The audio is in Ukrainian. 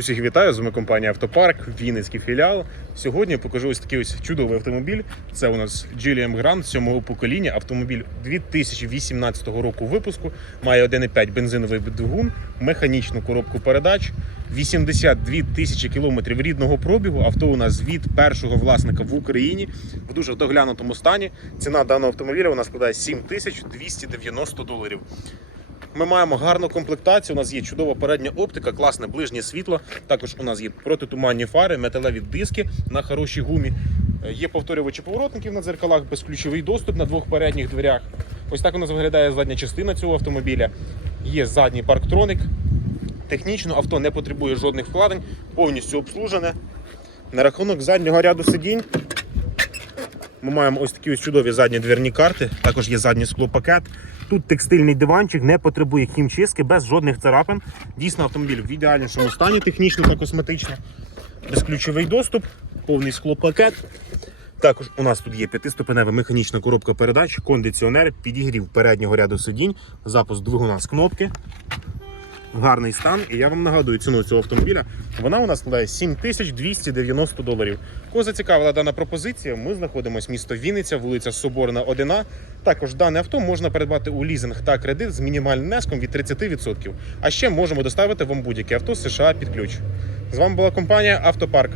Усіх вітаю, з вами компанія Автопарк, Вінницький філіал. Сьогодні покажу ось такий ось чудовий автомобіль. Це у нас GLM Grand сьомого покоління. Автомобіль 2018 року випуску. Має 1,5 бензиновий двигун, механічну коробку передач, 82 тисячі кілометрів рідного пробігу. Авто у нас від першого власника в Україні в дуже доглянутому стані. Ціна даного автомобіля у нас складає 7290 доларів. Ми маємо гарну комплектацію. У нас є чудова передня оптика, класне ближнє світло. Також у нас є протитуманні фари, металеві диски на хорошій гумі. Е, Є повторювачі поворотників на дзеркалах, безключовий доступ на двох передніх дверях. Ось так у нас виглядає задня частина цього автомобіля. Є задній парктроник. Технічно авто не потребує жодних вкладень, повністю обслужене. На рахунок заднього ряду сидінь ми маємо ось такі ось чудові задні дверні карти. Також є задній склопакет. Тут текстильний диванчик, не потребує хімчистки, без жодних царапин. Дійсно, автомобіль в ідеальнішому стані, технічно та косметично. Безключовий доступ, повний склопакет. Також у нас тут є п'ятиступенева механічна коробка передач, кондиціонер, підігрів переднього ряду сидінь, запуск двигуна з кнопки. Гарний стан, і я вам нагадую ціну цього автомобіля. Вона у нас складає 7290 доларів. Кого зацікавила дана пропозиція, ми знаходимося місто Вінниця, вулиця Соборна, 1А. Також дане авто можна придбати у лізинг та кредит з мінімальним внеском від 30%. А ще можемо доставити вам будь-яке авто з США під ключ. З вами була компанія Автопарк.